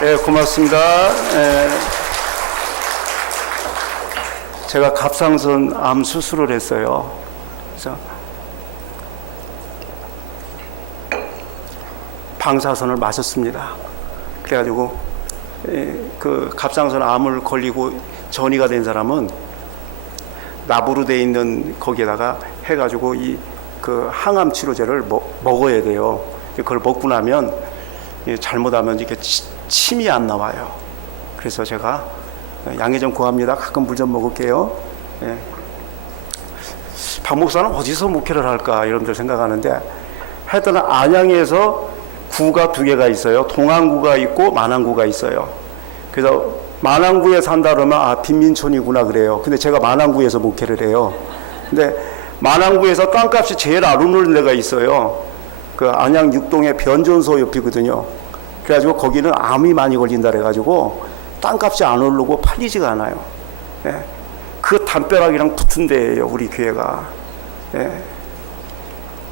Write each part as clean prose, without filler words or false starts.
예, 고맙습니다. 예, 제가 갑상선 암 수술을 했어요. 그래서 방사선을 맞았습니다. 그래가지고 그 갑상선 암을 걸리고 전이가 된 사람은 납으로 돼 있는 거기에다가 해가지고 그 항암 치료제를 먹어야 돼요. 그걸 먹고 나면 잘못하면 이렇게 침이 안 나와요. 그래서 제가 양해 좀 구합니다. 가끔 물 좀 먹을게요. 예. 박 목사는 어디서 목회를 할까 이런들 생각하는데 하여튼 안양에서 구가 두 개가 있어요. 동안구가 있고 만안구가 있어요. 그래서 만안구에 산다 그러면 빈민촌이구나 그래요. 근데 제가 만안구에서 목회를 해요. 근데 만안구에서 땅값이 제일 안 오르는 데가 있어요. 그 안양 육동의 변전소 옆이거든요. 그래가지고 거기는 암이 많이 걸린다 그래가지고 땅값이 안 오르고 팔리지가 않아요. 예. 그 담벼락이랑 붙은 데예요, 우리 교회가. 예.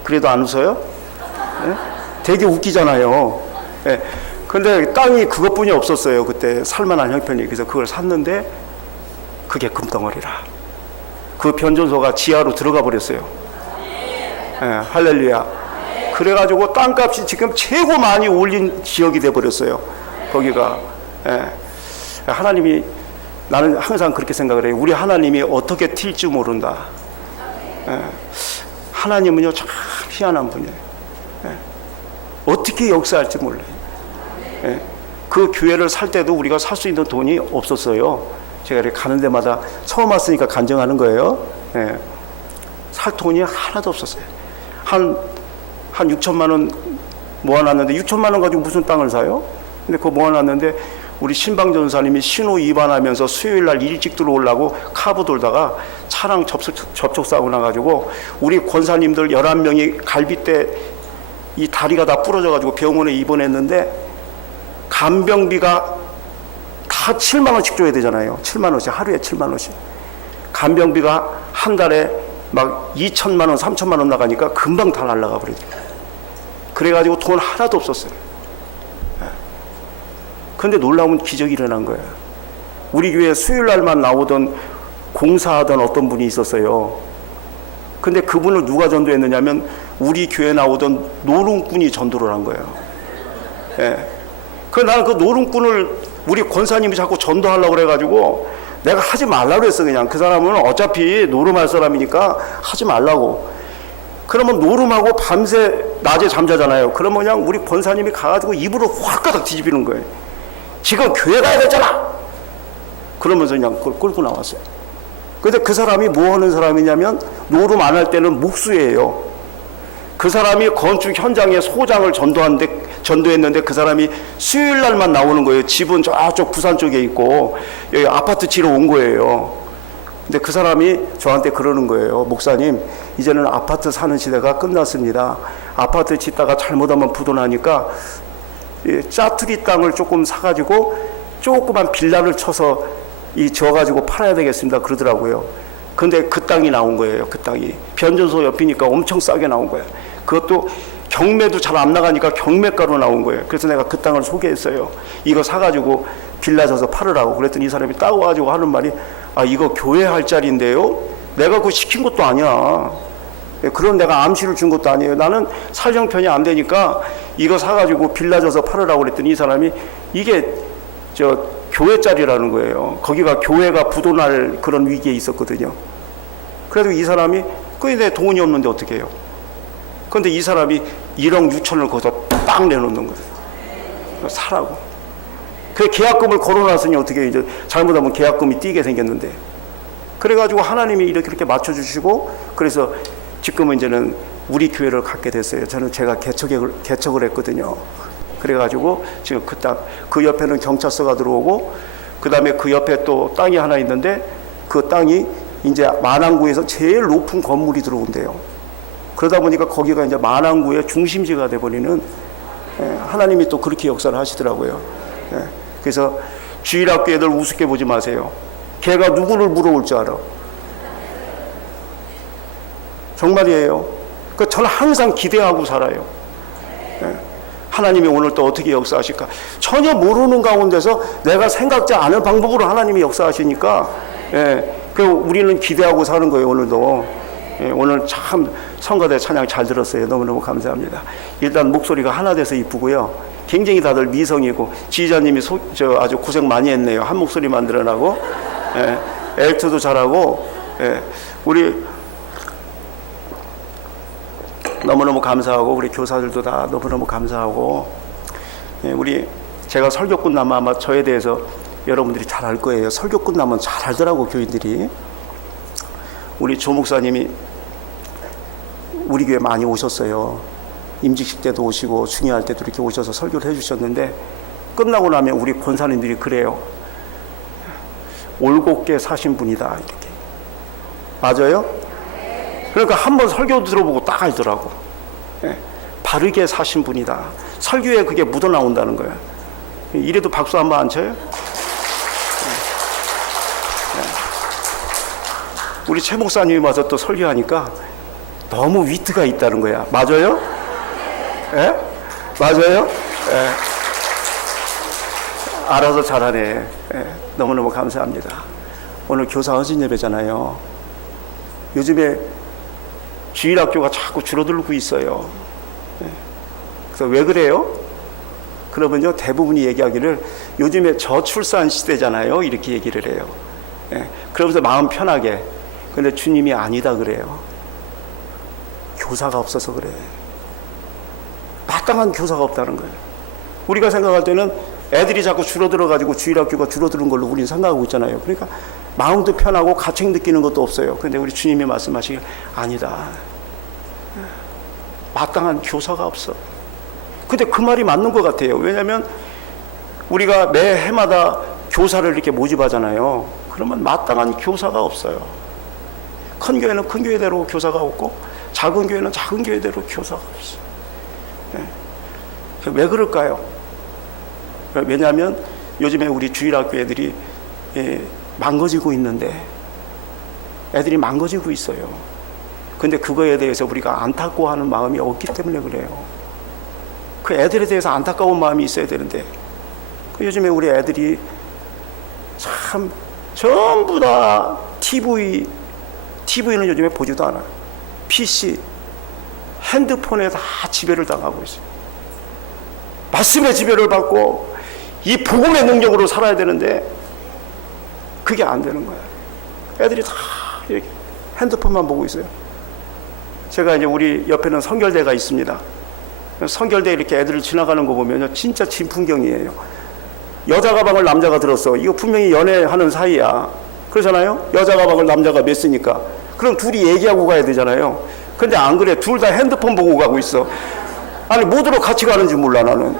그래도 안 웃어요? 예? 되게 웃기잖아요. 예. 근데 땅이 그것뿐이 없었어요. 그때 살만한 형편이. 그래서 그걸 샀는데 그게 금덩어리라. 그 변전소가 지하로 들어가 버렸어요. 예. 할렐루야. 그래가지고 땅값이 지금 최고 많이 올린 지역이 돼버렸어요. 거기가. 예. 하나님이, 나는 항상 그렇게 생각을 해요. 우리 하나님이 어떻게 튈지 모른다. 예. 하나님은요 참 희한한 분이에요. 예. 어떻게 역사할지 몰라요. 예. 그 교회를 살 때도 우리가 살 수 있는 돈이 없었어요. 제가 이렇게 가는 데마다 처음 왔으니까 간증하는 거예요. 예. 살 돈이 하나도 없었어요. 한 6천만 원 모아놨는데 6천만 원 가지고 무슨 땅을 사요? 근데 그거 모아놨는데 우리 신방 전사님이 신호 위반하면서 수요일 날 일찍 들어오려고 카브 돌다가 차랑 접촉사고 나가지고 우리 권사님들 11명이 갈비뼈 이 다리가 다 부러져가지고 병원에 입원했는데 간병비가 다 7만 원씩 줘야 되잖아요. 7만 원씩, 하루에 7만 원씩. 간병비가 한 달에 막 2천만 원, 3천만 원 나가니까 금방 다 날라가 버리더라고요. 그래가지고 돈 하나도 없었어요. 근데 놀라운 기적이 일어난 거예요. 우리 교회 수요일 날만 나오던 공사하던 어떤 분이 있었어요. 근데 그분을 누가 전도했느냐면 우리 교회 나오던 노름꾼이 전도를 한 거예요. 예. 나는 그 노름꾼을 우리 권사님이 자꾸 전도하려고 그래가지고 내가 하지 말라고 그랬어. 그냥 그 사람은 어차피 노름할 사람이니까 하지 말라고. 그러면 노름하고 밤새 낮에 잠자잖아요. 그러면 그냥 우리 권사님이 가가지고 입으로 확가닥 뒤집히는 거예요. 지금 교회 가야 되잖아. 그러면서 그냥 그걸 끌고 나왔어요. 근데 그 사람이 뭐 하는 사람이냐면 노름 안 할 때는 목수예요. 그 사람이 건축 현장에 소장을 전도했는데 그 사람이 수요일 날만 나오는 거예요. 집은 저쪽 부산 쪽에 있고 여기 아파트 지러 온 거예요. 근데 그 사람이 저한테 그러는 거예요. 목사님, 이제는 아파트 사는 시대가 끝났습니다. 아파트 짓다가 잘못하면 부도나니까 짜투리 땅을 조금 사가지고 조그만 빌라를 쳐서 지어가지고 팔아야 되겠습니다. 그러더라고요. 근데 그 땅이 나온 거예요. 그 땅이 변전소 옆이니까 엄청 싸게 나온 거예요. 그것도 경매도 잘 안 나가니까 경매가로 나온 거예요. 그래서 내가 그 땅을 소개했어요. 이거 사가지고 빌라 져서 팔으라고. 그랬더니 이 사람이 따와가지고 하는 말이, 이거 교회 할 자리인데요? 내가 그거 시킨 것도 아니야. 그런 내가 암시를 준 것도 아니에요. 나는 사정편이 안 되니까 이거 사가지고 빌라 져서 팔으라고 그랬더니 이 사람이 이게 교회 자리라는 거예요. 거기가 교회가 부도날 그런 위기에 있었거든요. 그래도 이 사람이 내 돈이 없는데 어떻게 해요? 그런데 이 사람이 1억 6천을 거기서 딱 내놓는 거예요. 사라고. 그 계약금을 걸어놨으니 어떻게 이제 잘못하면 계약금이 뛰게 생겼는데. 그래가지고 하나님이 이렇게 맞춰주시고 그래서 지금은 이제는 우리 교회를 갖게 됐어요. 제가 개척을 했거든요. 그래가지고 지금 그 옆에는 경찰서가 들어오고 그 다음에 그 옆에 또 땅이 하나 있는데 그 땅이 이제 만안구에서 제일 높은 건물이 들어온대요. 그러다 보니까 거기가 이제 만안구의 중심지가 돼버리는 하나님이 또 그렇게 역사를 하시더라고요. 그래서 주일학교 애들 우습게 보지 마세요. 걔가 누구를 물어올 줄 알아. 정말이에요. 저는 항상 기대하고 살아요. 하나님이 오늘 또 어떻게 역사하실까? 전혀 모르는 가운데서 내가 생각지 않은 방법으로 하나님이 역사하시니까, 그 우리는 기대하고 사는 거예요, 오늘도. 오늘 참 성가대 찬양 잘 들었어요. 너무너무 감사합니다. 일단 목소리가 하나 돼서 이쁘고요. 굉장히 다들 미성이고, 지휘자님이 아주 고생 많이 했네요. 한 목소리 만들어나고, 엘트도 잘하고, 우리 너무너무 감사하고, 우리 교사들도 다 너무너무 감사하고, 우리 제가 설교 끝나면 아마 저에 대해서 여러분들이 잘 알 거예요. 설교 끝나면 잘 알더라고, 교인들이. 우리 조 목사님이 우리 교회 많이 오셨어요. 임직식 때도 오시고 중요할 때도 이렇게 오셔서 설교를 해주셨는데, 끝나고 나면 우리 권사님들이 그래요. 올곧게 사신 분이다, 이렇게. 맞아요? 그러니까 한번 설교 들어보고 딱 알더라고. 바르게 사신 분이다. 설교에 그게 묻어나온다는 거예요. 이래도 박수 한번 안 쳐요? 우리 최 목사님이 와서 또 설교하니까 너무 위트가 있다는 거야. 맞아요? 맞아요? 알아서 잘하네. 너무너무 감사합니다. 오늘 교사 헌신 예배잖아요. 요즘에 주일학교가 자꾸 줄어들고 있어요. 그래서 왜 그래요? 그러면요, 대부분이 얘기하기를 요즘에 저출산 시대잖아요, 이렇게 얘기를 해요. 그러면서 마음 편하게. 근데 주님이 아니다 그래요. 교사가 없어서 그래. 마땅한 교사가 없다는 거예요. 우리가 생각할 때는 애들이 자꾸 줄어들어가지고 주일학교가 줄어드는 걸로 우리는 생각하고 있잖아요. 그러니까 마음도 편하고 가책 느끼는 것도 없어요. 그런데 우리 주님이 말씀하시길 아니다. 마땅한 교사가 없어. 근데 그 말이 맞는 것 같아요. 왜냐하면 우리가 매 해마다 교사를 이렇게 모집하잖아요. 그러면 마땅한 교사가 없어요. 큰 교회는 큰 교회대로 교사가 없고, 작은 교회는 작은 교회대로 교사가 없어요. 왜 그럴까요? 왜냐하면 요즘에 우리 주일학교 애들이 망가지고 있는데, 애들이 망가지고 있어요. 근데 그거에 대해서 우리가 안타까워하는 마음이 없기 때문에 그래요. 그 애들에 대해서 안타까운 마음이 있어야 되는데, 요즘에 우리 애들이 참 전부 다 TV는 요즘에 보지도 않아요. PC, 핸드폰에 다 지배를 당하고 있어요. 말씀의 지배를 받고 이 복음의 능력으로 살아야 되는데 그게 안 되는 거예요. 애들이 다 이렇게 핸드폰만 보고 있어요. 제가 이제 우리 옆에는 성결대가 있습니다. 성결대 이렇게 애들을 지나가는 거 보면요, 진짜 진풍경이에요. 여자 가방을 남자가 들었어. 이거 분명히 연애하는 사이야. 그러잖아요? 여자 가방을 남자가 맸으니까. 그럼 둘이 얘기하고 가야 되잖아요. 근데 안 그래. 둘 다 핸드폰 보고 가고 있어. 아니, 뭐들어 같이 가는지 몰라, 나는.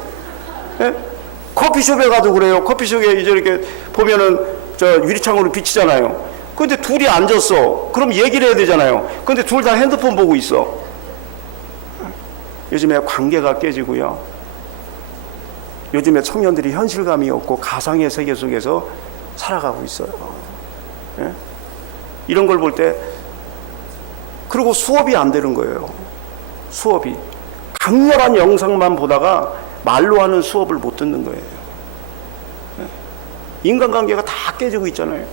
커피숍에 가도 그래요. 커피숍에 이제 이렇게 보면은 저 유리창으로 비치잖아요. 근데 둘이 앉았어. 그럼 얘기를 해야 되잖아요. 근데 둘 다 핸드폰 보고 있어. 요즘에 관계가 깨지고요. 요즘에 청년들이 현실감이 없고 가상의 세계 속에서 살아가고 있어요. 이런 걸 볼 때, 그리고 수업이 안 되는 거예요. 수업이. 강렬한 영상만 보다가 말로 하는 수업을 못 듣는 거예요. 인간관계가 다 깨지고 있잖아요.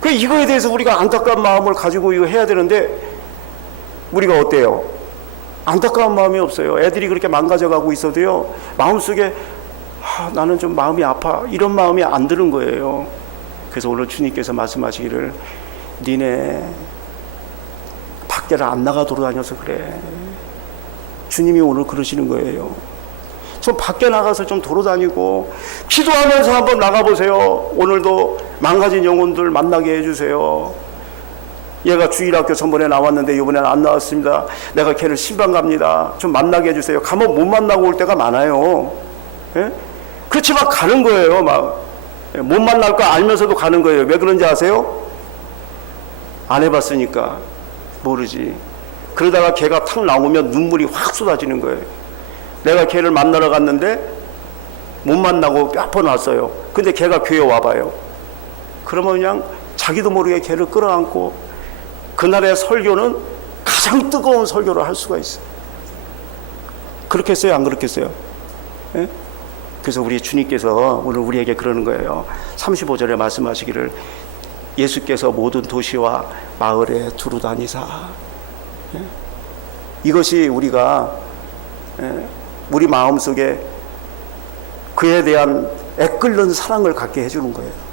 그 이거에 대해서 우리가 안타까운 마음을 가지고 이거 해야 되는데, 우리가 어때요? 안타까운 마음이 없어요. 애들이 그렇게 망가져가고 있어도요, 마음속에 나는 좀 마음이 아파, 이런 마음이 안 드는 거예요. 그래서 오늘 주님께서 말씀하시기를, 니네 밖에를 안 나가 돌아다녀서 그래. 주님이 오늘 그러시는 거예요. 좀 밖에 나가서 좀 돌아다니고 기도하면서 한번 나가보세요. 오늘도 망가진 영혼들 만나게 해주세요. 얘가 주일학교 전번에 나왔는데 이번에는 안 나왔습니다. 내가 걔를 신방 갑니다. 좀 만나게 해주세요. 가면 못 만나고 올 때가 많아요. 그렇지만 가는 거예요. 막 못 만날 거 알면서도 가는 거예요. 왜 그런지 아세요? 안 해봤으니까 모르지. 그러다가 걔가 탁 나오면 눈물이 확 쏟아지는 거예요. 내가 걔를 만나러 갔는데 못 만나고 몇 번 왔어요. 근데 걔가 교회 와봐요. 그러면 그냥 자기도 모르게 걔를 끌어안고, 그날의 설교는 가장 뜨거운 설교를 할 수가 있어요. 그렇겠어요? 안 그렇겠어요? 예? 그래서 우리 주님께서 오늘 우리에게 그러는 거예요. 35절에 말씀하시기를 예수께서 모든 도시와 마을에 두루 다니사. 예? 이것이 우리가 우리 마음속에 그에 대한 애끓는 사랑을 갖게 해주는 거예요.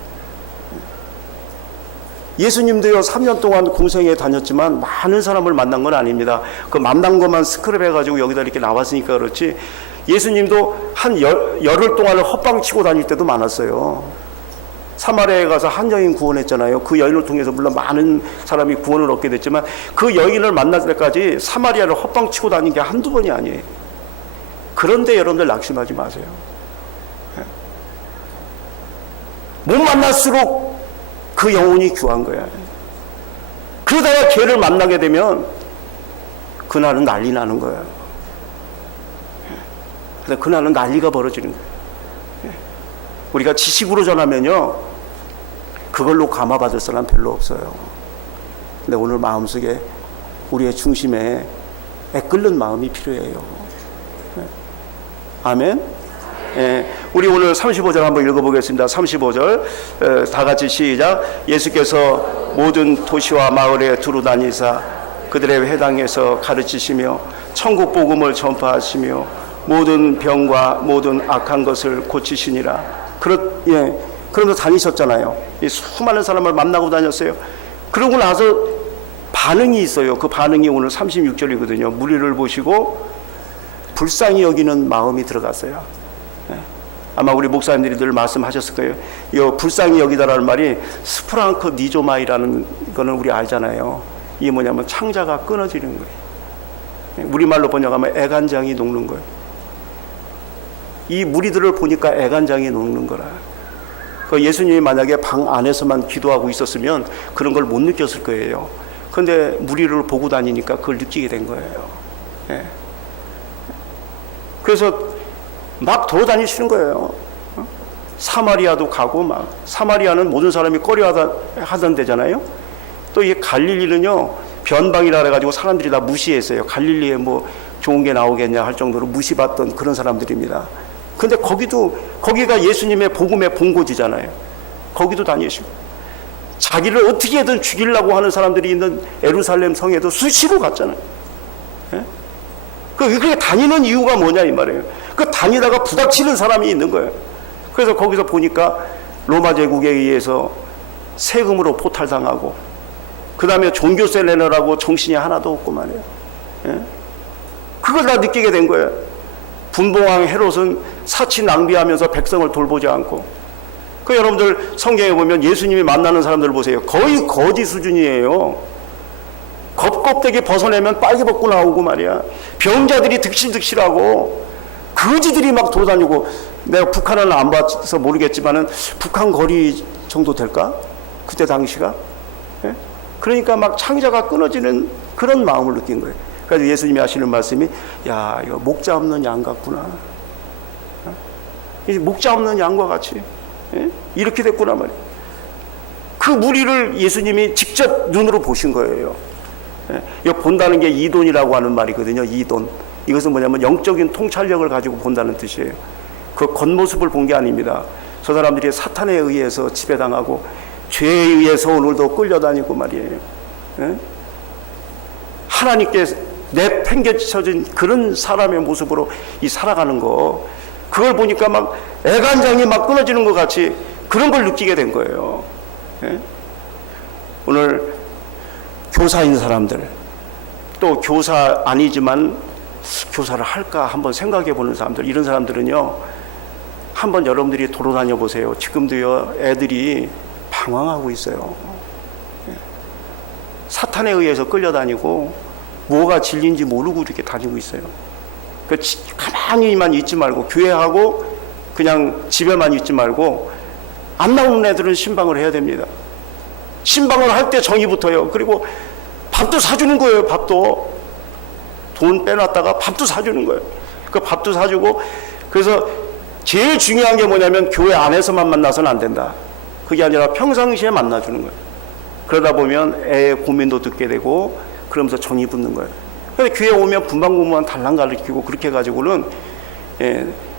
예수님도요 3년 동안 공생에 다녔지만 많은 사람을 만난 건 아닙니다. 그 만난 것만 스크랩 해가지고 여기다 이렇게 나왔으니까 그렇지, 예수님도 한 열흘 동안을 헛방치고 다닐 때도 많았어요. 사마리아에 가서 한 여인 구원했잖아요. 그 여인을 통해서 물론 많은 사람이 구원을 얻게 됐지만 그 여인을 만날 때까지 사마리아를 헛방치고 다닌 게 한두 번이 아니에요. 그런데 여러분들 낙심하지 마세요. 못 만날수록 그 영혼이 귀한 거야. 그러다가 걔를 만나게 되면 그날은 난리 나는 거야. 그날은 난리가 벌어지는 거야. 우리가 지식으로 전하면요 그걸로 감화받을 사람 별로 없어요. 근데 오늘 마음속에 우리의 중심에 애끓는 마음이 필요해요. 아멘. 예, 우리 오늘 35절 한번 읽어보겠습니다. 35절 다 같이 시작. 예수께서 모든 도시와 마을에 두루 다니사 그들의 회당에서 가르치시며 천국 복음을 전파하시며 모든 병과 모든 악한 것을 고치시니라. 그러면서 다니셨잖아요. 이 수많은 사람을 만나고 다녔어요. 그러고 나서 반응이 있어요. 그 반응이 오늘 36절이거든요. 무리를 보시고 불쌍히 여기는 마음이 들어갔어요. 아마 우리 목사님들이 늘 말씀하셨을 거예요. 이 불쌍히 여기다라는 말이 스프랑크 니조마이라는 거는 우리 알잖아요. 이게 뭐냐면 창자가 끊어지는 거예요. 우리말로 번역하면 애간장이 녹는 거예요. 이 무리들을 보니까 애간장이 녹는 거라. 예수님이 만약에 방 안에서만 기도하고 있었으면 그런 걸 못 느꼈을 거예요. 그런데 무리를 보고 다니니까 그걸 느끼게 된 거예요. 예. 그래서 막 돌아다니시는 거예요. 사마리아도 가고 막. 사마리아는 모든 사람이 꺼려하던 데잖아요. 또 이 갈릴리는요 변방이라 그래가지고 사람들이 다 무시했어요. 갈릴리에 뭐 좋은 게 나오겠냐 할 정도로 무시받던 그런 사람들입니다. 근데 거기가 예수님의 복음의 본고지잖아요. 거기도 다니시고 자기를 어떻게든 죽이려고 하는 사람들이 있는 예루살렘 성에도 수시로 갔잖아요. 예? 그게 다니는 이유가 뭐냐 이 말이에요. 그 다니다가 부닥치는 사람이 있는 거예요. 그래서 거기서 보니까 로마 제국에 의해서 세금으로 포탈당하고 그 다음에 종교세 내느라고 정신이 하나도 없고 말이에요. 예? 그걸 다 느끼게 된 거예요. 분봉왕 헤롯은 사치 낭비하면서 백성을 돌보지 않고. 여러분들 성경에 보면 예수님이 만나는 사람들 보세요. 거의 거지 수준이에요. 겉껍데기 벗어내면 빨개 벗고 나오고 말이야. 병자들이 득실득실하고 거지들이 막 돌아다니고. 내가 북한은 안 봐서 모르겠지만은 북한 거리 정도 될까? 그때 당시가? 예? 그러니까 막 창자가 끊어지는 그런 마음을 느낀 거예요. 그래서 예수님이 하시는 말씀이 야 이거 목자 없는 양 같구나. 목자 없는 양과 같이 이렇게 됐구나 말이에요. 그 무리를 예수님이 직접 눈으로 보신 거예요. 이거 본다는 게 이돈이라고 하는 말이거든요. 이돈. 이것은 뭐냐면 영적인 통찰력을 가지고 본다는 뜻이에요. 그 겉모습을 본 게 아닙니다. 저 사람들이 사탄에 의해서 지배당하고 죄에 의해서 오늘도 끌려다니고 말이에요. 하나님께 내팽개쳐진 그런 사람의 모습으로 살아가는 거, 그걸 보니까 막 애간장이 막 끊어지는 것 같이 그런 걸 느끼게 된 거예요. 오늘 교사인 사람들, 또 교사 아니지만 교사를 할까 한번 생각해 보는 사람들, 이런 사람들은요 한번 여러분들이 돌아다녀 보세요. 지금도요 애들이 방황하고 있어요. 사탄에 의해서 끌려다니고 뭐가 진리인지 모르고 이렇게 다니고 있어요. 가만히만 있지 말고, 교회하고 그냥 집에만 있지 말고 안 나오는 애들은 신방을 해야 됩니다. 신방을 할 때 정의부터요. 그리고 밥도 사주는 거예요. 밥도 돈 빼놨다가 밥도 사주는 거예요. 그 밥도 사주고. 그래서 제일 중요한 게 뭐냐면 교회 안에서만 만나서는 안 된다. 그게 아니라 평상시에 만나주는 거예요. 그러다 보면 애의 고민도 듣게 되고 그러면서 정이 붙는 거예요. 그래서 교회 오면 분방구만 달랑 가르치고 그렇게 해가지고는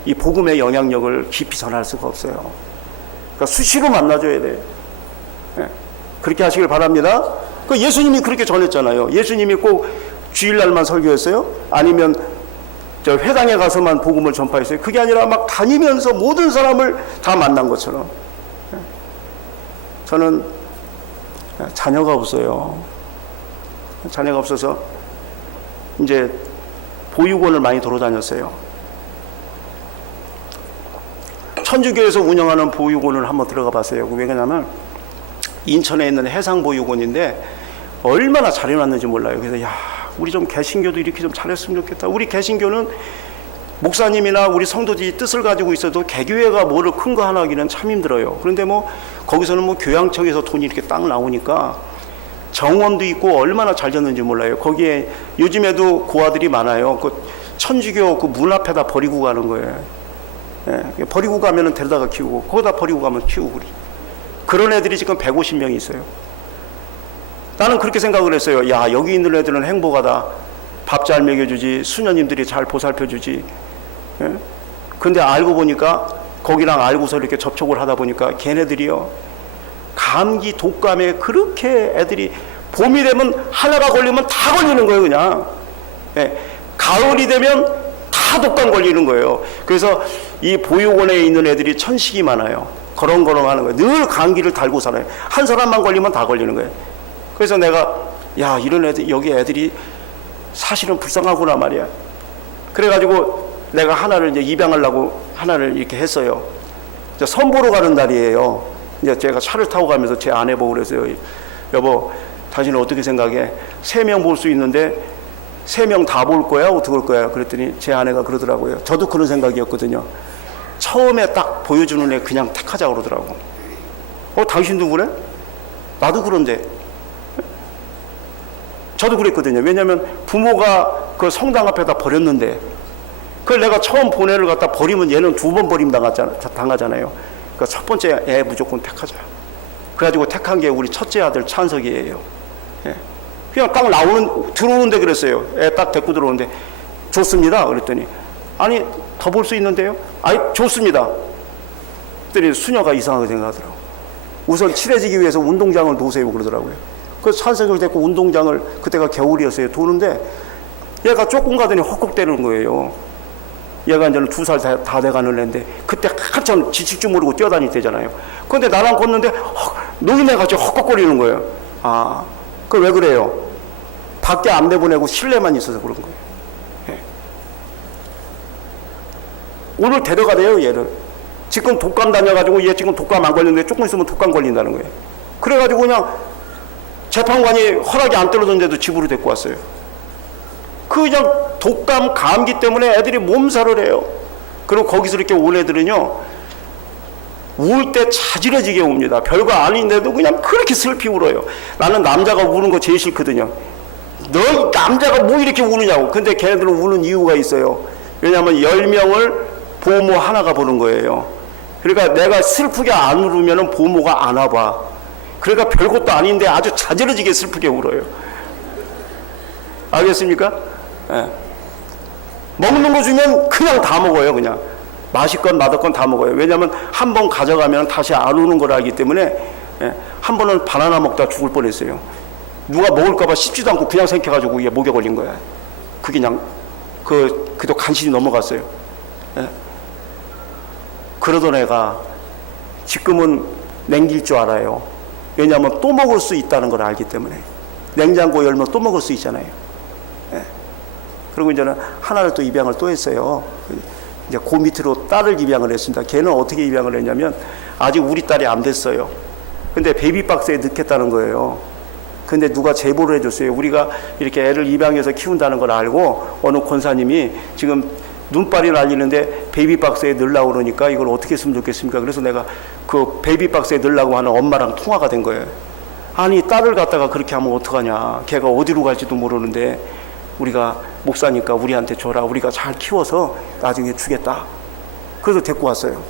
이 복음의 영향력을 깊이 전할 수가 없어요. 그러니까 수시로 만나줘야 돼요. 그렇게 하시길 바랍니다. 그 예수님이 그렇게 전했잖아요. 예수님이 꼭 주일날만 설교했어요? 아니면 저 회당에 가서만 복음을 전파했어요? 그게 아니라 막 다니면서 모든 사람을 다 만난 것처럼. 저는 자녀가 없어요. 자녀가 없어서 이제 보육원을 많이 돌아다녔어요. 천주교에서 운영하는 보육원을 한번 들어가 봤어요. 왜냐하면 인천에 있는 해상보육원인데 얼마나 잘해놨는지 몰라요. 그래서 우리 좀 개신교도 이렇게 좀 잘했으면 좋겠다. 우리 개신교는 목사님이나 우리 성도들이 뜻을 가지고 있어도 개교회가 뭐를 큰 거 하나 하기는 참 힘들어요. 그런데 거기서는 교양청에서 돈이 이렇게 딱 나오니까 정원도 있고 얼마나 잘 졌는지 몰라요. 거기에 요즘에도 고아들이 많아요. 그 천주교 그 문 앞에다 버리고 가는 거예요. 버리고 가면은 데려다가 키우고 거기다 버리고 가면 키우고 그런 애들이 지금 150명이 있어요. 나는 그렇게 생각을 했어요. 여기 있는 애들은 행복하다. 밥 잘 먹여주지, 수녀님들이 잘 보살펴주지. 근데 알고 보니까 거기랑 알고서 이렇게 접촉을 하다 보니까 걔네들이요, 감기 독감에 그렇게 애들이 봄이 되면 하나가 걸리면 다 걸리는 거예요. 그냥 가을이 되면 다 독감 걸리는 거예요. 그래서 이 보육원에 있는 애들이 천식이 많아요. 거렁거렁 하는 거예요. 늘 감기를 달고 살아요. 한 사람만 걸리면 다 걸리는 거예요. 그래서 내가 이런 애들, 여기 애들이 사실은 불쌍하구나 말이야. 그래가지고 내가 하나를 이제 입양하려고 하나를 이렇게 했어요. 이제 선보러 가는 날이에요. 이제 제가 차를 타고 가면서 제 아내 보고 그랬어요. 여보, 당신은 어떻게 생각해? 3명 볼 수 있는데 3명 다 볼 거야? 어떻게 볼 거야? 그랬더니 제 아내가 그러더라고요. 저도 그런 생각이었거든요. 처음에 딱 보여주는 애 그냥 택하자 그러더라고. 당신도 그래? 나도 그런데. 저도 그랬거든요. 왜냐하면 부모가 그 성당 앞에다 버렸는데 그걸 내가 처음 본 애를 갖다 버리면 얘는 2번 버림 당하잖아요. 그러니까 첫 번째 애 무조건 택하자. 그래가지고 택한 게 우리 첫째 아들 찬석이에요. 그냥 딱 들어오는데 그랬어요. 애 딱 데리고 들어오는데 좋습니다. 그랬더니 아니 더 볼 수 있는데요? 아니 좋습니다. 그랬더니 수녀가 이상하게 생각하더라고. 우선 친해지기 위해서 운동장을 놓으세요 그러더라고요. 그래서 찬석을 데리고 운동장을, 그때가 겨울이었어요, 도는데 얘가 조금 가더니 헉헉대는 거예요. 얘가 이제는 2살 다 돼가는 애인데 그때 한참 지칠 줄 모르고 뛰어다닐 때잖아요. 그런데 나랑 걷는데 노인네 같이 헉헉거리는 거예요. 그 왜 그래요? 밖에 안 내보내고 실내만 있어서 그런 거예요. 오늘 데려가래요, 얘를. 지금 독감 다녀가지고 얘 지금 독감 안 걸렸는데 조금 있으면 독감 걸린다는 거예요. 그래가지고 그냥 재판관이 허락이 안 떨어졌는데도 집으로 데리고 왔어요. 그냥 독감, 감기 때문에 애들이 몸살을 해요. 그리고 거기서 이렇게 온 애들은요, 울 때 자지러지게 웁니다. 별거 아닌데도 그냥 그렇게 슬피 울어요. 나는 남자가 우는 거 제일 싫거든요. 너 남자가 뭐 이렇게 우느냐고. 근데 걔네들은 우는 이유가 있어요. 왜냐하면 10명을 보모 하나가 보는 거예요. 그러니까 내가 슬프게 안 울으면 보모가 안 와봐. 그러니까 별것도 아닌데 아주 자지러지게 슬프게 울어요. 알겠습니까? 먹는 거 주면 그냥 다 먹어요. 그냥 맛있건 맛없건 다 먹어요. 왜냐하면 한 번 가져가면 다시 안 오는 걸 알기 때문에. 한 번은 바나나 먹다 죽을 뻔했어요. 누가 먹을까봐 씹지도 않고 그냥 생겨가지고 얘 목에 걸린 거야. 그게 그냥 그도 간신히 넘어갔어요. 그러던 애가 지금은 냉길 줄 알아요. 왜냐하면 또 먹을 수 있다는 걸 알기 때문에. 냉장고 열면 또 먹을 수 있잖아요. 그리고 이제는 하나를 또 입양을 또 했어요. 이제 그 밑으로 딸을 입양을 했습니다. 걔는 어떻게 입양을 했냐면 아직 우리 딸이 안 됐어요. 근데 베이비박스에 넣겠다는 거예요. 근데 누가 제보를 해줬어요. 우리가 이렇게 애를 입양해서 키운다는 걸 알고 어느 권사님이 지금 눈발이 날리는데 베이비박스에 넣으려고 그러니까 이걸 어떻게 했으면 좋겠습니까? 그래서 내가 그 베이비박스에 넣으려고 하는 엄마랑 통화가 된 거예요. 아니 딸을 갖다가 그렇게 하면 어떡하냐. 걔가 어디로 갈지도 모르는데 우리가 목사니까 우리한테 줘라. 우리가 잘 키워서 나중에 주겠다. 그래서 데리고 왔어요.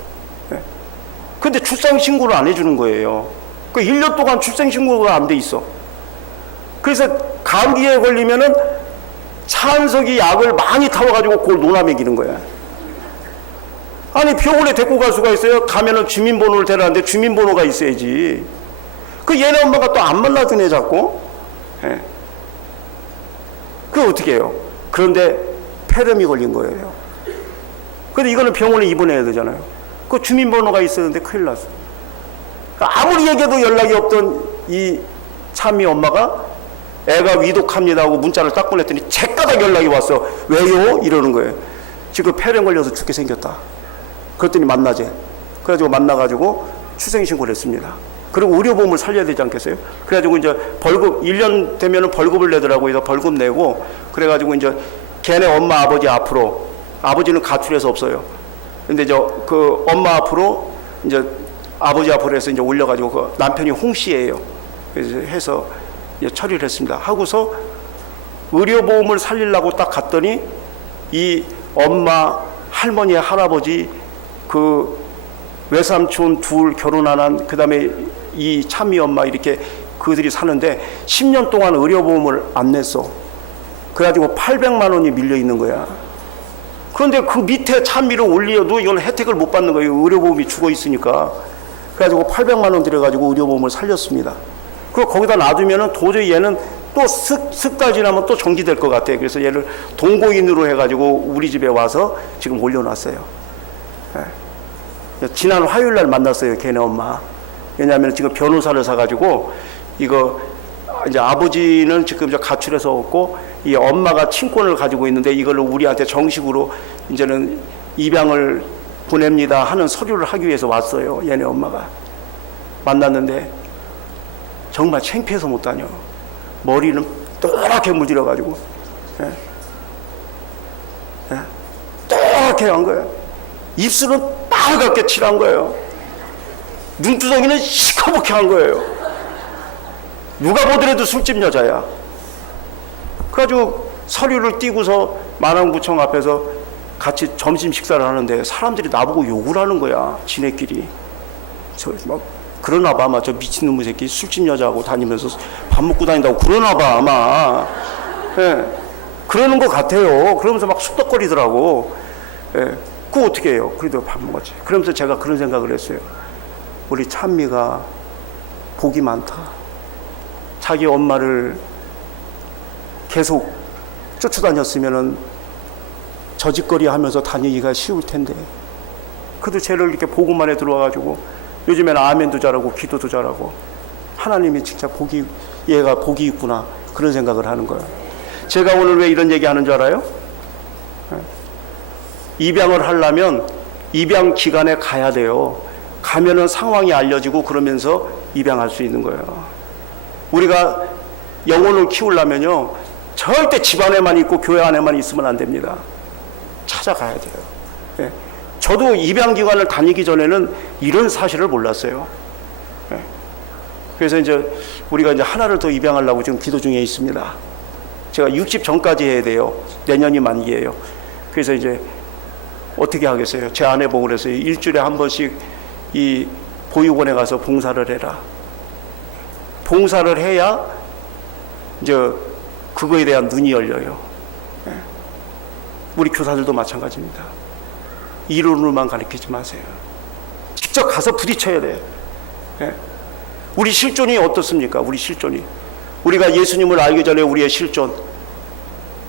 근데 출생신고를 안 해주는 거예요. 그 1년 동안 출생신고가 안 돼 있어. 그래서 감기에 걸리면은 찬석이 약을 많이 타와가지고 그걸 논아 먹이는 거야. 아니 병원에 데리고 갈 수가 있어요? 가면은 주민번호를 대라는데 주민번호가 있어야지. 그 얘네 엄마가 또 안 만나더네 자꾸. 예. 그거 어떻게 해요? 그런데 폐렴이 걸린 거예요. 근데 이거는 병원에 입원해야 되잖아요. 그 주민번호가 있었는데 큰일 났어. 아무리 얘기해도 연락이 없던 이 참미 엄마가 애가 위독합니다 하고 문자를 딱 보냈더니 제까닥 연락이 왔어. 왜요? 이러는 거예요. 지금 폐렴 걸려서 죽게 생겼다. 그랬더니 만나재. 그래가지고 만나가지고 출생신고를 했습니다. 그리고 의료보험을 살려야 되지 않겠어요? 그래가지고 이제 벌금, 1년 되면은 벌금을 내더라고요. 그래서 벌금 내고, 그래가지고 이제 걔네 엄마 아버지 앞으로, 아버지는 가출해서 없어요. 근데 그 엄마 앞으로 이제 아버지 앞으로 해서 이제 올려가지고 그 남편이 홍 씨예요. 그래서 해서 이제 처리를 했습니다. 하고서 의료보험을 살리려고 딱 갔더니 이 엄마, 할머니, 할아버지, 그 외삼촌 둘 결혼 안 한, 그 다음에 이 참미 엄마 이렇게 그들이 사는데 10년 동안 의료보험을 안 냈어. 그래가지고 800만 원이 밀려 있는 거야. 그런데 그 밑에 참미를 올려도 이건 혜택을 못 받는 거예요. 의료보험이 죽어 있으니까. 그래가지고 800만 원 들여가지고 의료보험을 살렸습니다. 그리고 거기다 놔두면은 도저히 얘는 또 석 달 지나면 또 정지될 것 같아요. 그래서 얘를 동거인으로 해가지고 우리 집에 와서 지금 올려놨어요. 네. 지난 화요일 날 만났어요. 걔네 엄마. 왜냐하면 지금 변호사를 사가지고 이거 이제 아버지는 지금 가출해서 없고 이 엄마가 친권을 가지고 있는데 이걸 우리한테 정식으로 이제는 입양을 보냅니다 하는 서류를 하기 위해서 왔어요. 얘네 엄마가. 만났는데 정말 창피해서 못 다녀. 머리는 또랗게 물들여가지고 또랗게 한 거예요. 입술은 빨갛게 칠한 거예요. 눈두덩이는 시커멓게 한 거예요. 누가 보더라도 술집 여자야. 그래가지고 서류를 띄고서 마랑구청 앞에서 같이 점심 식사를 하는데 사람들이 나보고 욕을 하는 거야. 지네끼리. 막 그러나 봐. 아마 저 미친놈의 새끼 술집 여자하고 다니면서 밥 먹고 다닌다고 그러나 봐 아마. 예. 그러는 것 같아요. 그러면서 막 쑥덕거리더라고. 예. 그거 어떻게 해요? 그래도 밥 먹었지. 그러면서 제가 그런 생각을 했어요. 우리 찬미가 복이 많다. 자기 엄마를 계속 쫓아다녔으면은 저짓거리 하면서 다니기가 쉬울 텐데. 그래도 쟤를 이렇게 복음만 에 들어와가지고 요즘에는 아멘도 잘하고 기도도 잘하고 하나님이 진짜 얘가 복이 있구나. 그런 생각을 하는 거예요. 제가 오늘 왜 이런 얘기 하는 줄 알아요? 입양을 하려면 입양 기관에 가야 돼요. 가면은 상황이 알려지고 그러면서 입양할 수 있는 거예요. 우리가 영혼을 키우려면요, 절대 집 안에만 있고 교회 안에만 있으면 안 됩니다. 찾아가야 돼요. 예. 저도 입양기관을 다니기 전에는 이런 사실을 몰랐어요. 예. 그래서 이제 우리가 이제 하나를 더 입양하려고 지금 기도 중에 있습니다. 제가 60 전까지 해야 돼요. 내년이 만기예요. 그래서 이제 어떻게 하겠어요? 제 아내 보고 그랬어요. 일주일에 한 번씩 이 보육원에 가서 봉사를 해라. 봉사를 해야 이제 그거에 대한 눈이 열려요. 우리 교사들도 마찬가지입니다. 이론으로만 가르치지 마세요. 직접 가서 부딪혀야 돼요. 우리 실존이 어떻습니까? 우리 실존이. 우리가 예수님을 알기 전에 우리의 실존.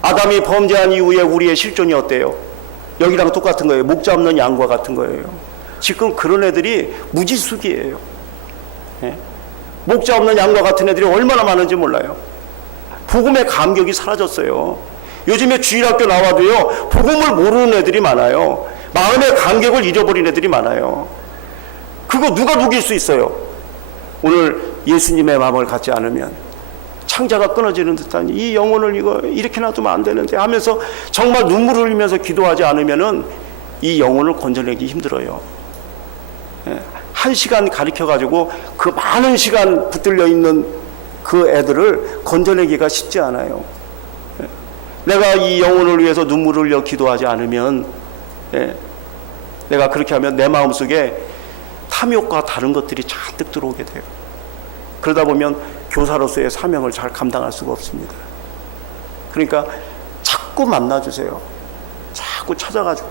아담이 범죄한 이후에 우리의 실존이 어때요? 여기랑 똑같은 거예요. 목 잡는 양과 같은 거예요. 지금 그런 애들이 무지수기예요. 목자 없는 양과 같은 애들이 얼마나 많은지 몰라요. 복음의 감격이 사라졌어요. 요즘에 주일학교 나와도요, 복음을 모르는 애들이 많아요. 마음의 감격을 잃어버린 애들이 많아요. 그거 누가 누길 수 있어요? 오늘 예수님의 마음을 갖지 않으면 창자가 끊어지는 듯한 이 영혼을 이거 이렇게 놔두면 안 되는데 하면서 정말 눈물을 흘리면서 기도하지 않으면은 이 영혼을 건져내기 힘들어요. 1시간 가르쳐가지고 그 많은 시간 붙들려 있는 그 애들을 건져내기가 쉽지 않아요. 내가 이 영혼을 위해서 눈물을 흘려 기도하지 않으면, 내가 그렇게 하면 내 마음속에 탐욕과 다른 것들이 잔뜩 들어오게 돼요. 그러다 보면 교사로서의 사명을 잘 감당할 수가 없습니다. 그러니까 자꾸 만나주세요. 자꾸 찾아가지고.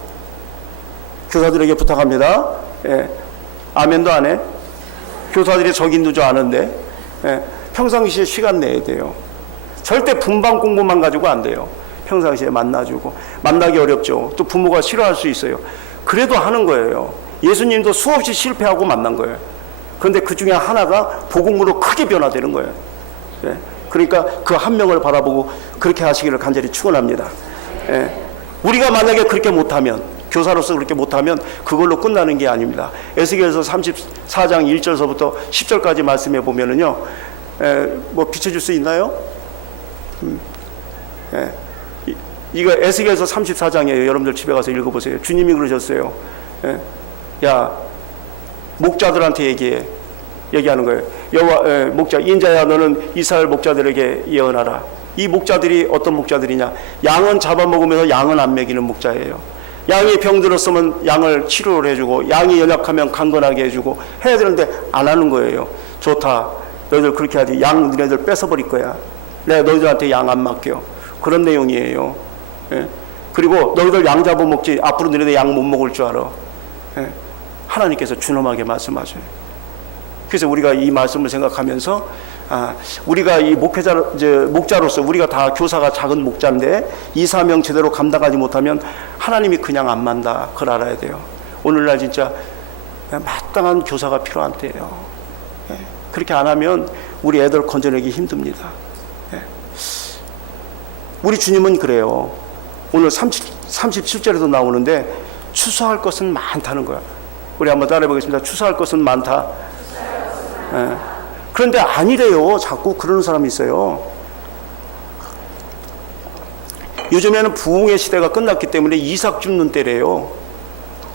교사들에게 부탁합니다. 예. 아멘도 안 해? 교사들이 적인도 줄 아는데, 예. 평상시에 시간 내야 돼요. 절대 분방 공부만 가지고 안 돼요. 평상시에 만나주고. 만나기 어렵죠. 또 부모가 싫어할 수 있어요. 그래도 하는 거예요. 예수님도 수없이 실패하고 만난 거예요. 그런데 그 중에 하나가 복음으로 크게 변화되는 거예요. 예. 그러니까 그 한 명을 바라보고 그렇게 하시기를 간절히 축원합니다. 예. 우리가 만약에 그렇게 못하면, 교사로서 그렇게 못하면 그걸로 끝나는 게 아닙니다. 에스겔서 34장 1절서부터 10절까지 말씀해 보면은요, 뭐 비춰줄 수 있나요? 이거 에스겔서 34장이에요. 여러분들 집에 가서 읽어보세요. 주님이 그러셨어요. 야, 목자들한테 얘기하는 거예요. 여호와 목자 인자야, 너는 이스라엘 목자들에게 예언하라. 이 목자들이 어떤 목자들이냐? 양은 잡아먹으면서 양은 안 먹이는 목자예요. 양이 병들었으면 양을 치료를 해주고, 양이 연약하면 강건하게 해주고 해야 되는데 안 하는 거예요. 좋다, 너희들 그렇게 하지. 양 너희들 뺏어버릴 거야. 내가 너희들한테 양 안 맡겨. 그런 내용이에요. 예? 그리고 너희들 양 잡아먹지, 앞으로 너희들 양 못 먹을 줄 알아. 예? 하나님께서 준엄하게 말씀하셔요. 그래서 우리가 이 말씀을 생각하면서, 우리가 이 목자로서 우리가 다 교사가 작은 목자인데 이 사명 제대로 감당하지 못하면 하나님이 그냥 안 만다. 그걸 알아야 돼요. 오늘날 진짜 마땅한 교사가 필요한 때예요. 예. 그렇게 안 하면 우리 애들 건져내기 힘듭니다. 예. 우리 주님은 그래요. 오늘 37절에도 나오는데 추수할 것은 많다는 거야. 우리 한번 따라해 보겠습니다. 추수할 것은 많다. 예. 그런데 아니래요. 자꾸 그러는 사람이 있어요. 요즘에는 부흥의 시대가 끝났기 때문에 이삭 줍는 때래요.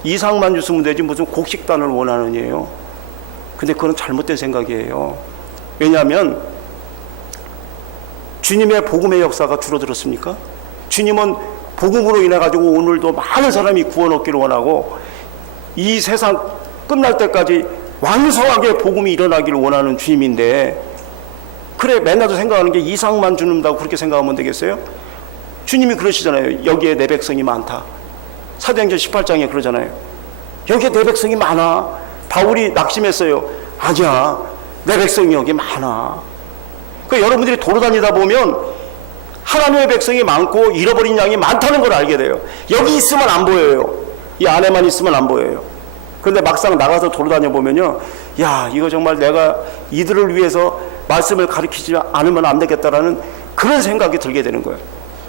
이삭만 주시면 되지 무슨 곡식단을 원하느냐요. 근데 그건 잘못된 생각이에요. 왜냐하면 주님의 복음의 역사가 줄어들었습니까? 주님은 복음으로 인해 가지고 오늘도 많은 사람이 구원 얻기를 원하고 이 세상 끝날 때까지 왕성하게 복음이 일어나기를 원하는 주님인데, 그래 맨날도 생각하는 게 이삭만 주는다고 그렇게 생각하면 되겠어요? 주님이 그러시잖아요. 여기에 내 백성이 많다. 사도행전 18장에 그러잖아요. 여기에 내 백성이 많아. 바울이 낙심했어요. 아니야, 내 백성이 여기 많아. 그러니까 여러분들이 돌아다니다 보면 하나님의 백성이 많고 잃어버린 양이 많다는 걸 알게 돼요. 여기 있으면 안 보여요. 이 안에만 있으면 안 보여요. 그런데 막상 나가서 돌아다녀 보면요, 야, 이거 정말 내가 이들을 위해서 말씀을 가르치지 않으면 안 되겠다라는 그런 생각이 들게 되는 거예요.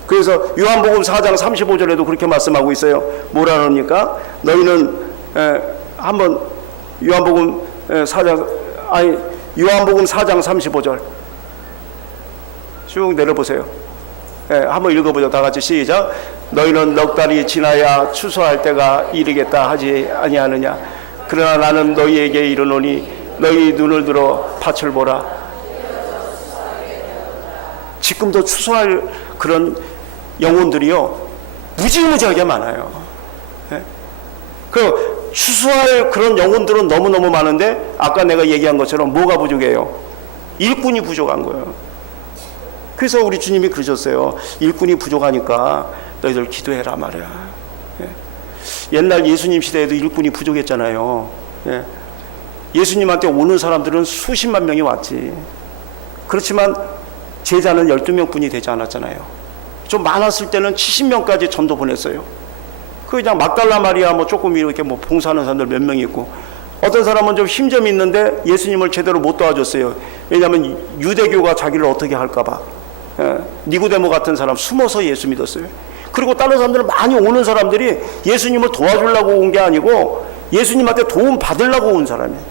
그래서 요한복음 4장 35절에도 그렇게 말씀하고 있어요. 뭐라 그럽니까? 너희는 한번 요한복음 4장 35절 쭉 내려보세요. 한번 읽어보죠. 다 같이 시작. 너희는 넉 달이 지나야 추수할 때가 이르겠다 하지 아니하느냐. 그러나 나는 너희에게 이르노니 너희 눈을 들어 밭을 보라. 지금도 추수할 그런 영혼들이요, 무지무지하게 많아요. 그 추수할 그런 영혼들은 너무너무 많은데 아까 내가 얘기한 것처럼 뭐가 부족해요? 일꾼이 부족한 거예요. 그래서 우리 주님이 그러셨어요. 일꾼이 부족하니까 너희들 기도해라 말이야. 옛날 예수님 시대에도 일꾼이 부족했잖아요. 예수님한테 오는 사람들은 수십만 명이 왔지. 그렇지만 제자는 12명뿐이 되지 않았잖아요. 좀 많았을 때는 70명까지 전도 보냈어요. 그냥 막달라 마리아 뭐 조금 이렇게 뭐 봉사하는 사람들 몇 명 있고, 어떤 사람은 좀 힘 좀 있는데 예수님을 제대로 못 도와줬어요. 왜냐하면 유대교가 자기를 어떻게 할까봐. 니고데모 같은 사람 숨어서 예수 믿었어요. 그리고 다른 사람들은 많이 오는 사람들이 예수님을 도와주려고 온 게 아니고 예수님한테 도움 받으려고 온 사람이에요.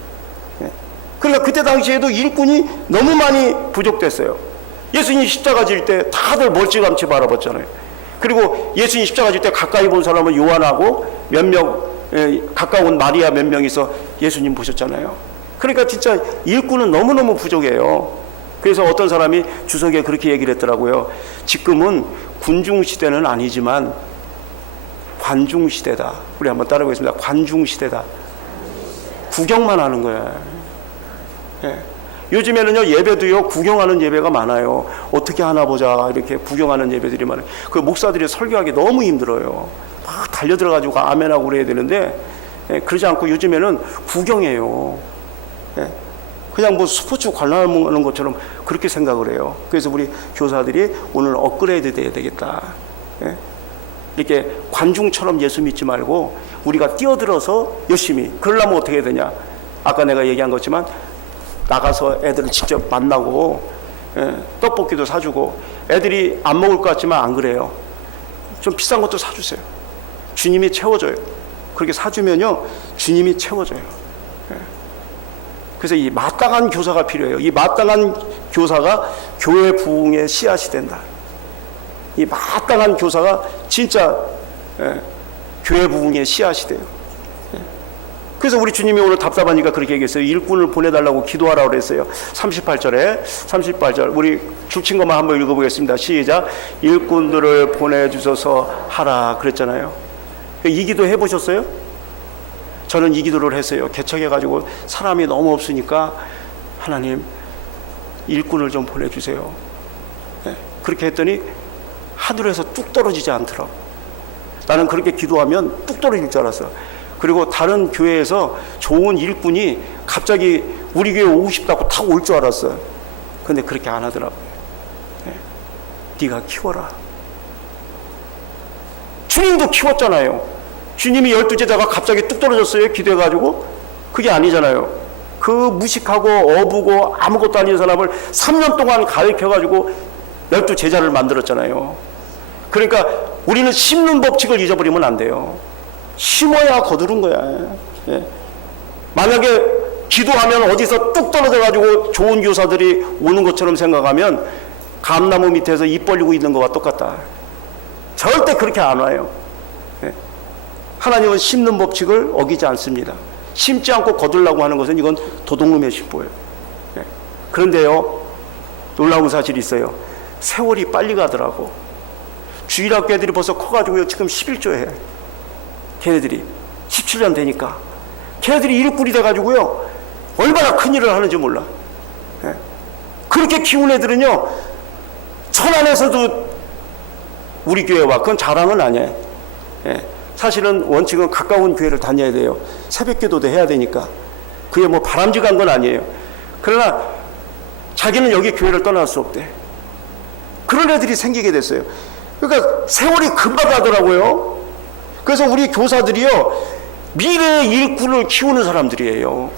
그러니까 그때 당시에도 일꾼이 너무 많이 부족됐어요. 예수님 십자가 질 때 다들 멀찌감치 바라봤잖아요. 그리고 예수님 십자가 질 때 가까이 본 사람은 요한하고 몇 명, 가까운 마리아 몇 명이서 예수님 보셨잖아요. 그러니까 진짜 일꾼은 너무너무 부족해요. 그래서 어떤 사람이 주석에 그렇게 얘기를 했더라고요. 지금은 군중시대는 아니지만 관중시대다. 우리 한번 따라해보겠습니다. 관중시대다. 구경만 하는 거야. 요즘에는요, 예배도요, 구경하는 예배가 많아요. 어떻게 하나 보자, 이렇게 구경하는 예배들이 많아요. 그 목사들이 설교하기 너무 힘들어요. 막 달려들어가지고 아멘하고 그래야 되는데, 그러지 않고 요즘에는 구경해요. 그냥 뭐 스포츠 관람하는 것처럼 그렇게 생각을 해요. 그래서 우리 교사들이 오늘 업그레이드 돼야 되겠다. 이렇게 관중처럼 예수 믿지 말고 우리가 뛰어들어서 열심히. 그러려면 어떻게 해야 되냐? 아까 내가 얘기한 것지만 나가서 애들을 직접 만나고 떡볶이도 사주고, 애들이 안 먹을 것 같지만 안 그래요. 좀 비싼 것도 사주세요. 주님이 채워줘요. 그렇게 사주면요, 주님이 채워줘요. 그래서 이 마땅한 교사가 필요해요. 이 마땅한 교사가 교회 부흥의 씨앗이 된다. 이 마땅한 교사가 진짜 교회 부흥의 씨앗이 돼요. 그래서 우리 주님이 오늘 답답하니까 그렇게 얘기했어요. 일꾼을 보내달라고 기도하라고 그랬어요. 38절 우리 줄친 것만 한번 읽어보겠습니다. 시작. 일꾼들을 보내주셔서 하라 그랬잖아요. 이 기도 해보셨어요? 저는 이 기도를 했어요. 개척해가지고 사람이 너무 없으니까 하나님 일꾼을 좀 보내주세요. 그렇게 했더니 하늘에서 뚝 떨어지지 않더라고. 나는 그렇게 기도하면 뚝 떨어질 줄 알았어. 그리고 다른 교회에서 좋은 일꾼이 갑자기 우리 교회 오고 싶다고 탁 올 줄 알았어. 근데 그렇게 안 하더라고요. 네가 키워라. 주님도 키웠잖아요. 주님이 12제자가 갑자기 뚝 떨어졌어요? 기도해가지고? 그게 아니잖아요. 그 무식하고 어부고 아무것도 아닌 사람을 3년 동안 가르쳐가지고 12제자를 만들었잖아요. 그러니까 우리는 심는 법칙을 잊어버리면 안 돼요. 심어야 거두는 거야. 만약에 기도하면 어디서 뚝 떨어져가지고 좋은 교사들이 오는 것처럼 생각하면 감나무 밑에서 입 벌리고 있는 거와 똑같다. 절대 그렇게 안 와요. 하나님은 심는 법칙을 어기지 않습니다. 심지 않고 거두려고 하는 것은 이건 도둑놈의 심보예요. 그런데요, 놀라운 사실이 있어요. 세월이 빨리 가더라고. 주일학교 애들이 벌써 커가지고요, 지금 11조에 걔네들이 17년 되니까 걔네들이 일꾼이 돼가지고요, 얼마나 큰일을 하는지 몰라. 그렇게 키운 애들은요, 천안에서도 우리 교회와, 그건 자랑은 아니에요. 사실은 원칙은 가까운 교회를 다녀야 돼요. 새벽 기도도 해야 되니까. 그게 뭐 바람직한 건 아니에요. 그러나 자기는 여기 교회를 떠날 수 없대. 그런 애들이 생기게 됐어요. 그러니까 세월이 금방 가더라고요. 그래서 우리 교사들이요, 미래의 일꾼을 키우는 사람들이에요.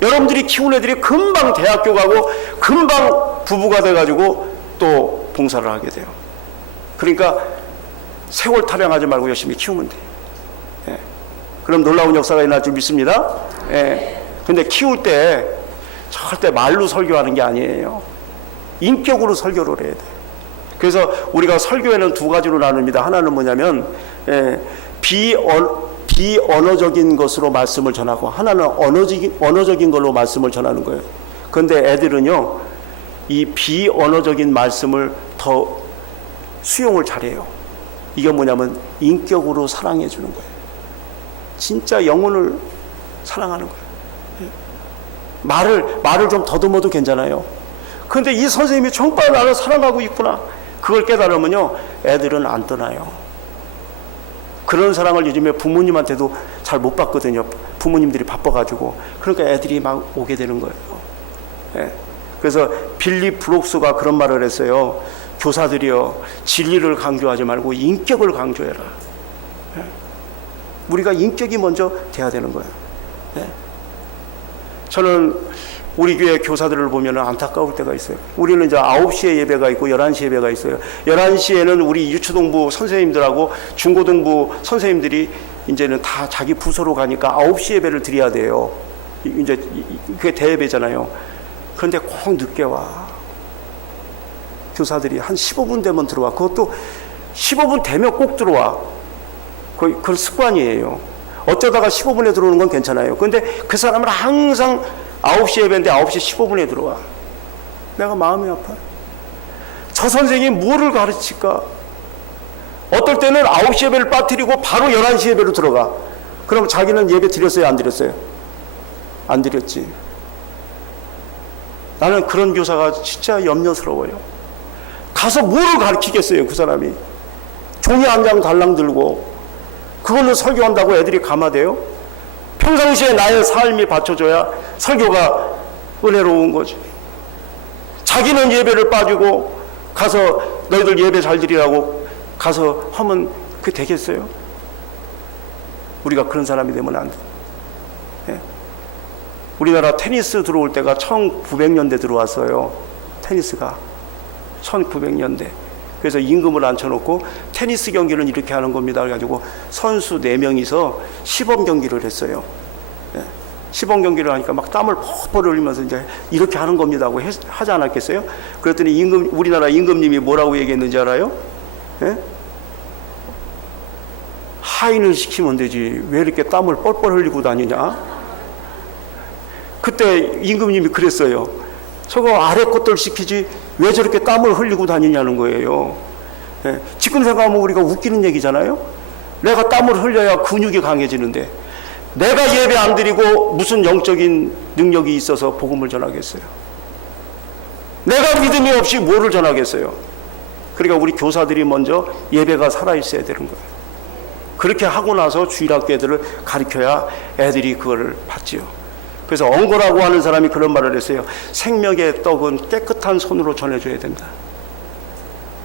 여러분들이 키운 애들이 금방 대학교 가고 금방 부부가 돼가지고 또 봉사를 하게 돼요. 그러니까 세월 타령하지 말고 열심히 키우면 돼요. 그럼 놀라운 역사가 일어날 줄 믿습니다. 근데 키울 때 절대 말로 설교하는 게 아니에요. 인격으로 설교를 해야 돼요. 그래서 우리가 설교에는 두 가지로 나눕니다. 하나는 뭐냐면 비언어적인 것으로 말씀을 전하고, 하나는 언어적인 걸로 말씀을 전하는 거예요. 그런데 애들은요, 이 비언어적인 말씀을 더 수용을 잘해요. 이게 뭐냐면 인격으로 사랑해 주는 거예요. 진짜 영혼을 사랑하는 거예요. 말을 좀 더듬어도 괜찮아요. 그런데 이 선생님이 정말 나를 사랑하고 있구나, 그걸 깨달으면요, 애들은 안 떠나요. 그런 사랑을 요즘에 부모님한테도 잘 못 받거든요. 부모님들이 바빠가지고. 그러니까 애들이 막 오게 되는 거예요. 그래서 빌리 브룩스가 그런 말을 했어요. 교사들이요, 진리를 강조하지 말고 인격을 강조해라. 우리가 인격이 먼저 돼야 되는 거예요. 저는 우리 교회 교사들을 보면 안타까울 때가 있어요. 우리는 이제 9시에 예배가 있고 11시 예배가 있어요. 11시에는 우리 유초등부 선생님들하고 중고등부 선생님들이 이제는 다 자기 부서로 가니까 9시 예배를 드려야 돼요. 이제 그게 대예배잖아요. 그런데 꼭 늦게 와. 교사들이 한 15분 되면 들어와. 그것도 15분 되면 꼭 들어와. 그건 습관이에요. 어쩌다가 15분에 들어오는 건 괜찮아요. 그런데 그 사람은 항상 9시 예배인데 9시 15분에 들어와. 내가 마음이 아파요. 저 선생님이 뭐를 가르칠까? 어떨 때는 9시 예배를 빠뜨리고 바로 11시 예배로 들어가. 그럼 자기는 예배 드렸어요, 안 드렸어요? 안 드렸지. 나는 그런 교사가 진짜 염려스러워요. 가서 뭐를 가르치겠어요, 그 사람이. 종이 한 장 달랑 들고 그걸로 설교한다고 애들이 감화돼요? 평상시에 나의 삶이 받쳐줘야 설교가 은혜로운 거지. 자기는 예배를 빠지고 가서 너희들 예배 잘 드리라고 가서 하면 그게 되겠어요? 우리가 그런 사람이 되면 안 돼. 예? 우리나라 테니스 들어올 때가 1900년대 들어왔어요. 테니스가 1900년대. 그래서 임금을 앉혀놓고 테니스 경기는 이렇게 하는 겁니다. 그래가지고 선수 4명이서 시범 경기를 했어요. 예. 시범 경기를 하니까 막 땀을 펄펄 흘리면서 이제 이렇게 하는 겁니다 하고 하지 않았겠어요? 그랬더니 우리나라 임금님이 뭐라고 얘기했는지 알아요? 예? 하인을 시키면 되지 왜 이렇게 땀을 뻘뻘 흘리고 다니냐? 그때 임금님이 그랬어요. 저거 아래 것들 시키지 왜 저렇게 땀을 흘리고 다니냐는 거예요. 예. 지금 생각하면 우리가 웃기는 얘기잖아요. 내가 땀을 흘려야 근육이 강해지는데 내가 예배 안 드리고 무슨 영적인 능력이 있어서 복음을 전하겠어요? 내가 믿음이 없이 뭐를 전하겠어요? 그러니까 우리 교사들이 먼저 예배가 살아있어야 되는 거예요. 그렇게 하고 나서 주일학교 애들을 가르쳐야 애들이 그걸 받지요. 그래서 엉거라고 하는 사람이 그런 말을 했어요. 생명의 떡은 깨끗한 손으로 전해줘야 된다.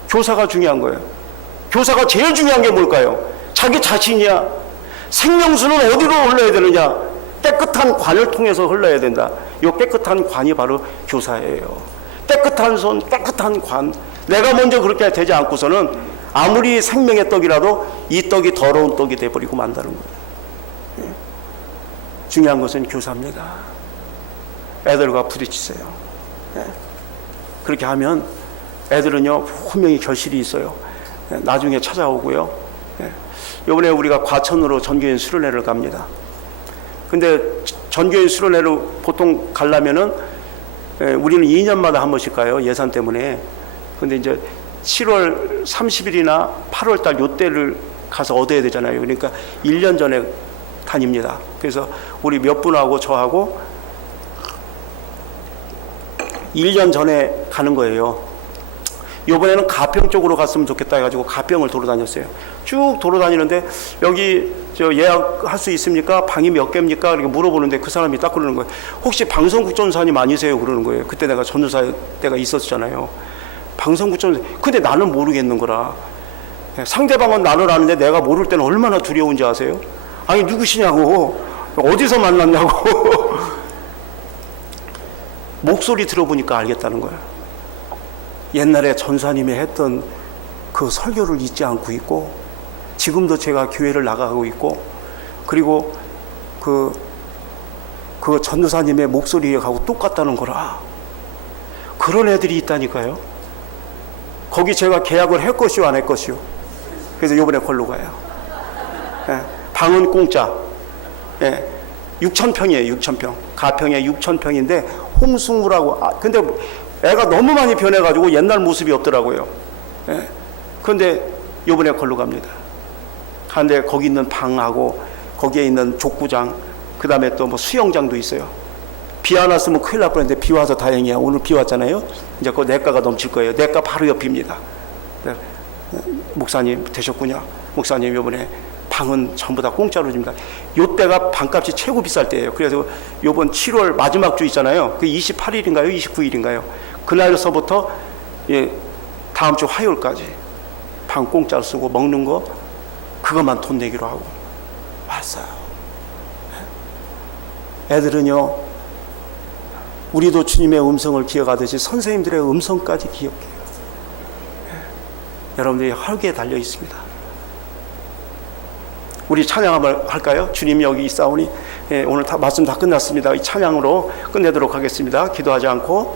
교사가 중요한 거예요. 교사가 제일 중요한 게 뭘까요? 자기 자신이야. 생명수는 어디로 흘러야 되느냐? 깨끗한 관을 통해서 흘러야 된다. 이 깨끗한 관이 바로 교사예요. 깨끗한 손, 깨끗한 관. 내가 먼저 그렇게 되지 않고서는 아무리 생명의 떡이라도 이 떡이 더러운 떡이 돼버리고 만다는 거예요. 중요한 것은 교사입니다. 애들과 부딪히세요. 그렇게 하면 애들은요 분명히 결실이 있어요. 나중에 찾아오고요. 이번에 우리가 과천으로 전교인 수련회를 갑니다. 근데 전교인 수련회를 보통 가려면은 우리는 2년마다 한 번씩 가요. 예산 때문에. 근데 이제 7월 30일이나 8월 달 요때를 가서 얻어야 되잖아요. 그러니까 1년 전에 다닙니다. 그래서 우리 몇 분하고 저하고 1년 전에 가는 거예요. 이번에는 가평 쪽으로 갔으면 좋겠다 해가지고 가평을 돌아다녔어요. 쭉 돌아다니는데 여기 저 예약할 수 있습니까? 방이 몇 개입니까? 이렇게 물어보는데 그 사람이 딱 그러는 거예요. 혹시 방송국 전사님 아니세요? 그러는 거예요. 그때 내가 전도사 때가 있었잖아요. 방송국 전사. 근데 나는 모르겠는 거라. 상대방은 나를 아는데 내가 모를 때는 얼마나 두려운지 아세요? 아니 누구시냐고, 어디서 만났냐고. 목소리 들어보니까 알겠다는 거예요. 옛날에 전사님이 했던 그 설교를 잊지 않고 있고, 지금도 제가 교회를 나가고 있고, 그리고 그 전도사님의 목소리하고 똑같다는 거라. 그런 애들이 있다니까요. 거기 제가 계약을 했것이요 안 했것이요. 그래서 요번에 걸로 가요. 예, 방은 공짜. 예, 6,000평이에요. 6,000평. 가평에 6,000평인데 홍승우라고. 근데 애가 너무 많이 변해가지고 옛날 모습이 없더라고요. 예, 그런데 요번에 걸로 갑니다. 그런데 거기 있는 방하고 거기에 있는 족구장, 그 다음에 또 뭐 수영장도 있어요. 비 안 왔으면 큰일 날 뻔했는데 비 와서 다행이야. 오늘 비 왔잖아요. 이제 그 내과가 넘칠 거예요. 내과 바로 옆입니다. 네. 목사님 되셨군요. 목사님 이번에 방은 전부 다 공짜로 줍니다. 요때가 방값이 최고 비쌀 때예요. 그래서 요번 7월 마지막 주 있잖아요. 그 28일인가요? 29일인가요? 그날서부터 다음 주 화요일까지 방 공짜로 쓰고 먹는 거 그것만 돈 내기로 하고 왔어요. 애들은요, 우리도 주님의 음성을 기억하듯이 선생님들의 음성까지 기억해요. 여러분들이 혈기에 달려 있습니다. 우리 찬양 한번 할까요? 주님 여기 있사오니. 오늘 말씀 다 끝났습니다. 이 찬양으로 끝내도록 하겠습니다. 기도하지 않고.